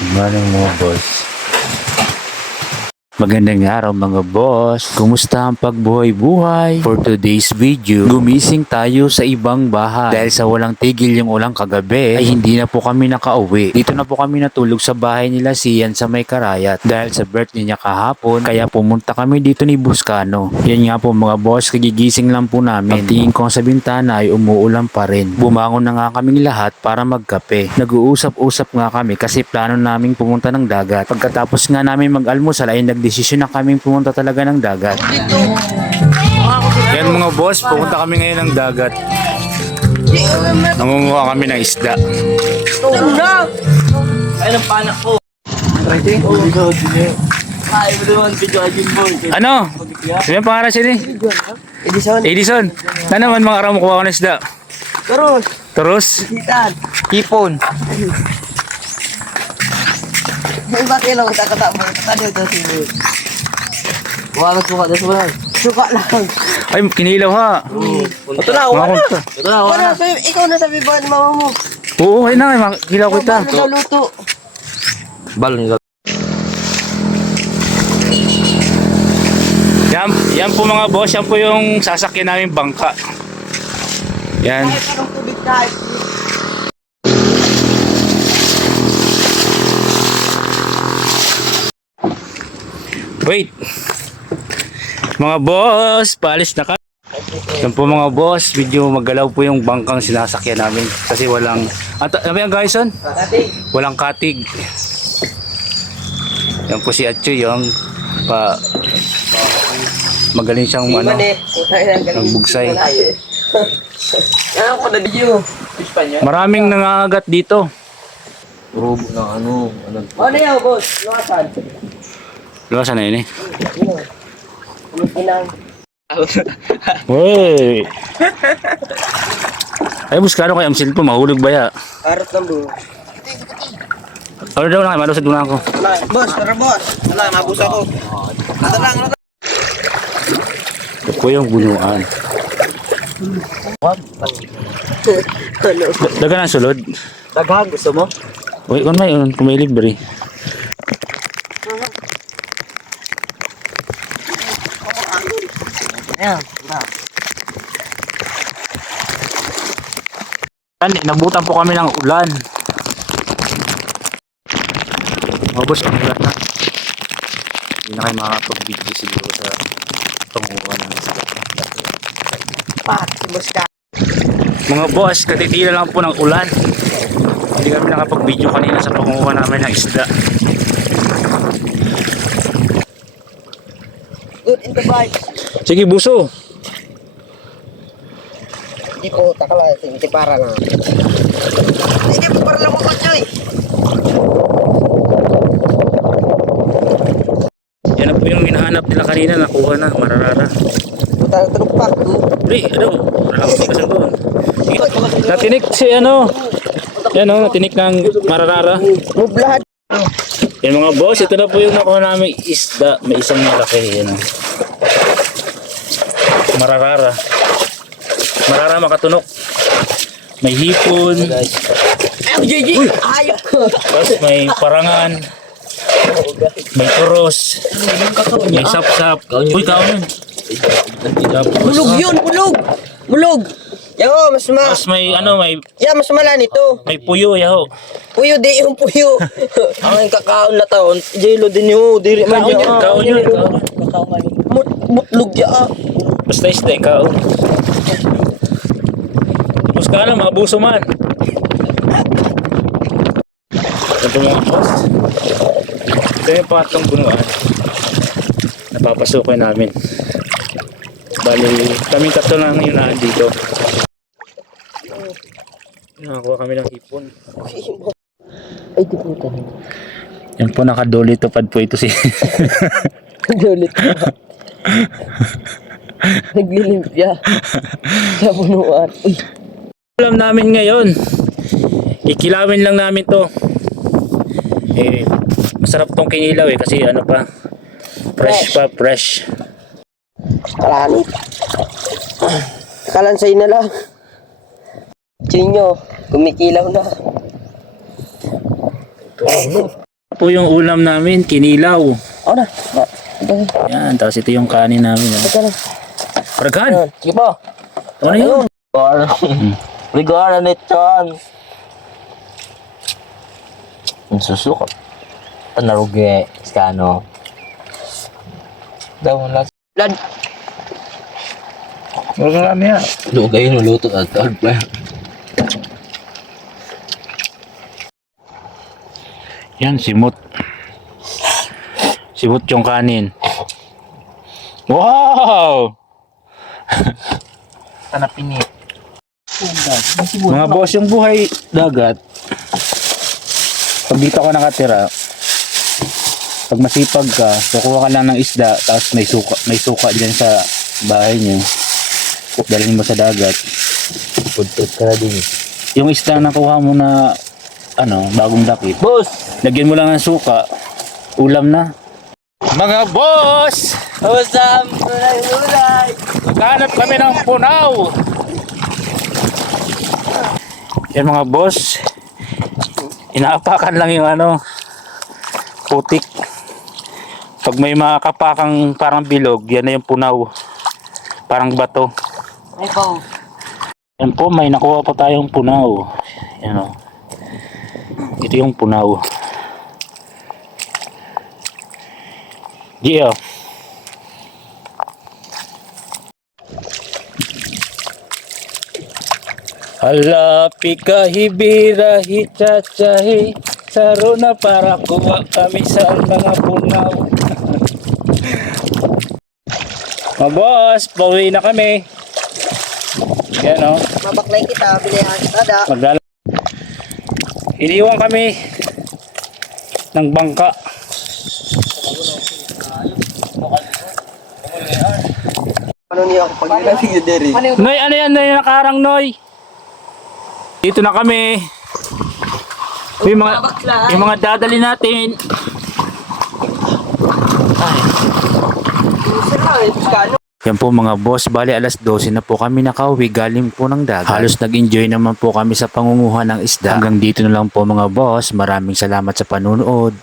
Good morning mga boss. Magandang araw mga boss. Kumusta ang pagbuhay-buhay? For today's video, gumising tayo sa ibang bahay. Dahil sa walang tigil yung ulang kagabi, ay hindi na po kami nakauwi. Dito na po kami natulog sa bahay nila Sian sa may karayat. Dahil sa birthday niya kahapon, kaya pumunta kami dito ni Buscano. Yan nga po mga boss, kagigising lang po namin. Pagtingin ko sa bintana ay umuulan pa rin. Bumangon na nga kaming lahat para magkape. Nag-uusap-usap nga kami kasi plano naming pumunta ng dagat. Pagkatapos nga namin mag-almusal ay nagdesisyon na kaming pumunta talaga ng dagat. Yan mga boss, pumunta kami ngayon ng dagat. Nangunguha kami ng isda. Ay, ng panak ko. Ano? Sabi ang pangalan siya ni? Edison. Edison. Na naman mga araw mo kuha ko ng isda. Terus? Kitan. Hipon. Ay, bakit lang kita kata mo? Kata ito sino. Wala suka na suka. Suka lang. Ay, kinilaw ha. Ito na, kunta. Ito na, wala. Ikaw na sabi ba mama mo? Oo, okay na. Makilaw kita. Ito luto. Balon nila. Yan, yan po mga boss, yan po yung sasakyan namin bangka. Yan. Kahit anong tubig kahit. Wait. Mga boss, paalis na ka. Yan po mga boss, video magalaw po yung bangkang sinasakyan namin kasi walang Ato, ano yan guys son? Walang katig. Yan po si Atcho yung pa magaling siyang ano, Mane. ang bugsay. Ano ko na video? Maraming nangangagat dito. Robo ano, ano. Ano yan, boss? Lukasan. Luwasan na yun eh. Ano? Wey! Ay, buskano kayo ang cellphone, mahulog ba ya? Karot ng buo. Ano daw lang, malusad muna ako. Boss, tara boss. Wala, mabus ako. Ito lang, ano Ito po yung bunuan. Ano? Daga ng sulod. Daghan, gusto mo? Uy, kung may, kung may libre. Ayan. Yan, nabutan po kami ng ulan. Mabos ang ulan na. Hindi na kayo makakapag-video siguro sa panguha ng isda. Pat, si boss ka. Mga boss, katitila lang po ng ulan. Hindi kami nakapag-video kanina sa panguha namin ng isda. Good in the bike. Sige, buso. Hindi po, taka lang. Hindi para lang. Hindi po, para lang ako, Choy. Yan na po yung hinahanap nila kanina. Nakuha na, mararara. Tulog pa. Pre, ano? Tigasan doon. Natinik si ano. Yan o, natinik ng mararara. Move lahat. Yan mga boss, ito na po yung nakuha namin isda. May isang malaki. Yan o. Mararara. Marara makatunok. May hipon. Ko. Tapos may parangan. May turos. May sapsap. Uy, kaon yun. Tapos, Bulog yun, bulog! Bulog! Yaho, mas ma... tapos may ano, may Ya, mas mala nito. may puyo, yaho. Puyo, di yung puyo. Ang kakaon na taon, jelo din yun. Diri man Kaon yun, yun. kaon yun. Mut, ya. ah. Basta isda, kaon. Tapos ka na, mga buso man. Ito mga boss. Ito yung pangatlong bunuan. Napapasukin namin. Bali, kaming tatlo lang yung naan dito. Nakakuha kami ng hipon. Ay, di puta. Yan po, nakadoli tupad po ito si... Ulit pa. Naglilimpya. Sa punuan. Alam namin ngayon, ikilawin lang namin to. Eh, masarap tong kinilaw eh kasi ano pa, fresh pa, fresh. Marami. Kalansay na lang. Chinyo, kumikilaw na. po yung ulam namin, kinilaw. Ako na. Ah, ito. Yan, tapos ito yung kanin namin. Oh. Ito na. Paragan! Ayun. Sige po. Ano yun? Regara. Regara nito. Ang susuka. Panarugi. Skano. Daw lang. Lad. Wala nga niya. Lugay yung luto at third pa. Yan, simot. Simot yung kanin. Wow! Tanapinit. Mga boss, yung buhay dagat, pag dito ka nakatira, pag masipag ka, kukuha ka lang ng isda, tapos may suka, may suka dyan sa bahay niyo. Dalhin mo sa dagat. Trip ka na din. Yung isda na kuha mo na, ano, bagong dakit, Boss! lagyan mo lang ng suka, ulam na. Mga boss! Usam. Ulay, ulay. Naghanap kami ng punaw. Yan mga boss. Inaapakan lang yung ano, putik. Pag may mga kapakang parang bilog, yan na yung punaw. Parang bato. Po. Yan po, may nakuha po tayong punaw. Yan o. Ito yung punaw. Gio. Halapi ka hibira hichachahi Saro na para kuha kami sa mga punaw Mga boss, bawi na kami Yan o Mabaklay kita. Bilihan kita da. Magdala. Iniwan kami ng bangka. Ano niya ako pag ginasig yung deri? Noy, ano yan? Noy, nakarang Noy. Dito na kami. Yung mga, yung mga dadali natin. Yan po mga boss, bali alas 12 na po kami nakauwi galing po ng dagat. Halos nag-enjoy naman po kami sa pangunguha ng isda. Hanggang dito na lang po mga boss, maraming salamat sa panunood.